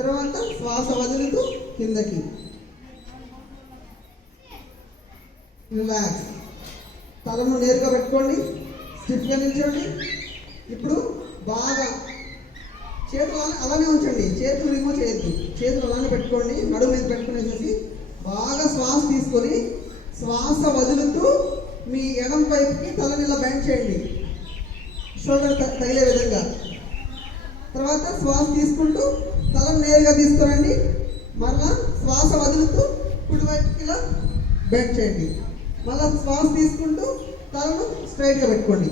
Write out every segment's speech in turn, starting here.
తర్వాత శ్వాస వదులుతూ కిందకి. రిలాక్స్. తలను నేరుగా పెట్టుకోండి. స్టిఫ్గా నిల్చోండి. ఇప్పుడు బాగా చేతులు అలా- అలానే ఉంచండి. చేతులు రిమూవ్ చేయొద్దు. చేతులు అలానే పెట్టుకోండి. నడుము మీద పెట్టుకునేసేసి బాగా శ్వాస తీసుకొని శ్వాస వదులుతూ మీ ఎడం వైపుకి తలని ఇలా బెండ్ చేయండి. షోల్డర్ తగిలే విధంగా. తర్వాత శ్వాస తీసుకుంటూ తలను నేరుగా తీసుకురండి. మరలా శ్వాస వదులుతూ కుడివైపుకి ఇలా బెండ్ చేయండి. మళ్ళా శ్వాస తీసుకుంటూ తలను స్ట్రైట్గా పెట్టుకోండి.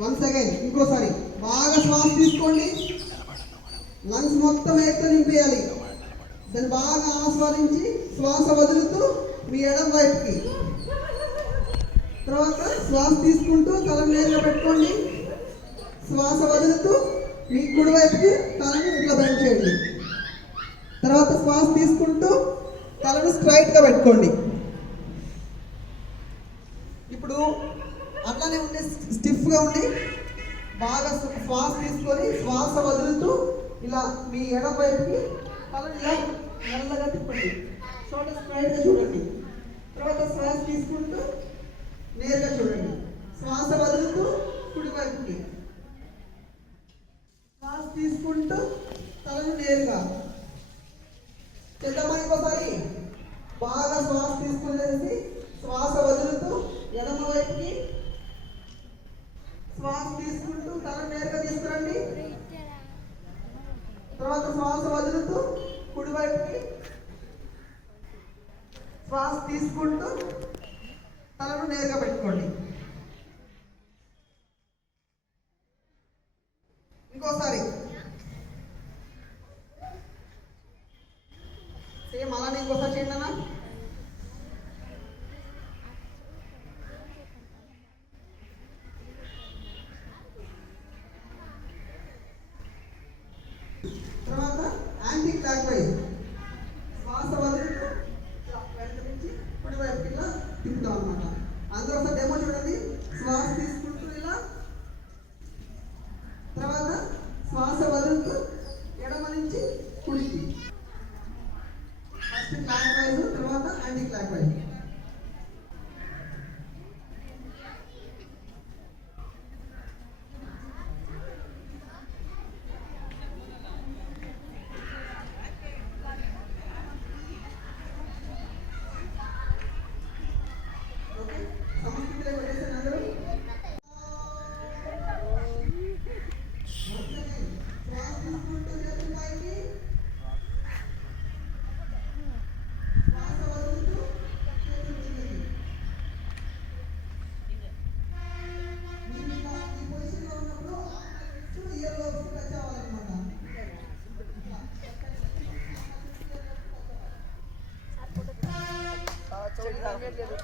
వన్స్ అగైన్ ఇంకోసారి బాగా శ్వాస తీసుకోండి. లంగ్స్ మొత్తం ఎక్కడ నింపేయాలి. దాన్ని బాగా ఆస్వాదించి శ్వాస వదులుతూ మీ ఎడం వైపుకి తర్వాత శ్వాస తీసుకుంటూ తల నేరుగా పెట్టుకోండి. శ్వాస వదులుతూ మీ కుడి వైపుకి తలని ఇట్లా బెండ్ చేయండి. తర్వాత శ్వాస తీసుకుంటూ తలను స్ట్రైట్గా పెట్టుకోండి. ఇప్పుడు అట్లానే ఉండి స్టిఫ్గా ఉండి బాగా శ్వాస తీసుకొని శ్వాస వదులుతూ ఇలా మీ ఎడం వైపుకి తలని ఇలా మెల్లగా తిప్పండి. షోల్డర్ స్ట్రైట్గా చూడండి. తర్వాత శ్వాస తీసుకుంటూ నేరుగా చూడండి. శ్వాస వదులుతూ కుడివైపుకి శ్వాస తీసుకుంటూ తలను నేరుగా. చేద్దామా ఇంకోసారి. బాగా శ్వాస తీసుకునేసి శ్వాస వదులుతూ ఎడమ వైపుకి. శ్వాస తీసుకుంటూ తల నేరుగా తీసుకురండి. తర్వాత శ్వాస వదులుతూ కుడివైపుకి శ్వాస తీసుకుంటూ తలను నేరుగా పెట్టుకోండి. ఇంకోసారి. సేమ్ అలానే ఇంకోసారి చేయండి అన్న తర్వాత యాంటీ క్లాక్ వైజ్ శ్వాస వదులుతూ ఇలా వెనక నుంచి కుడి వైపుకి ఇలా అనమాట అందరూ ఒకసారి డెమో చూడండి. శ్వాస తీసుకుంటూ ఇలా తర్వాత శ్వాస వదులుతూ ఎడమ నుంచి కుడికి ఫస్ట్ క్లాక్ వైజ్ తర్వాత యాంటీ క్లాక్ వైజ్ ఓకే సమస్యలు వచ్చేసాను అందరూ శ్వాస తీసుకుంటూ చేతులు పైకి శ్వాస వదులుతూ చేతులు కిందకి మీరు ఇలా ఈ పొజిషన్లో ఉన్నప్పుడు టూ ఇయర్ లోపు టచ్ అవ్వాలన్నమాట ఒకసారి యాంగుర్ లేదు.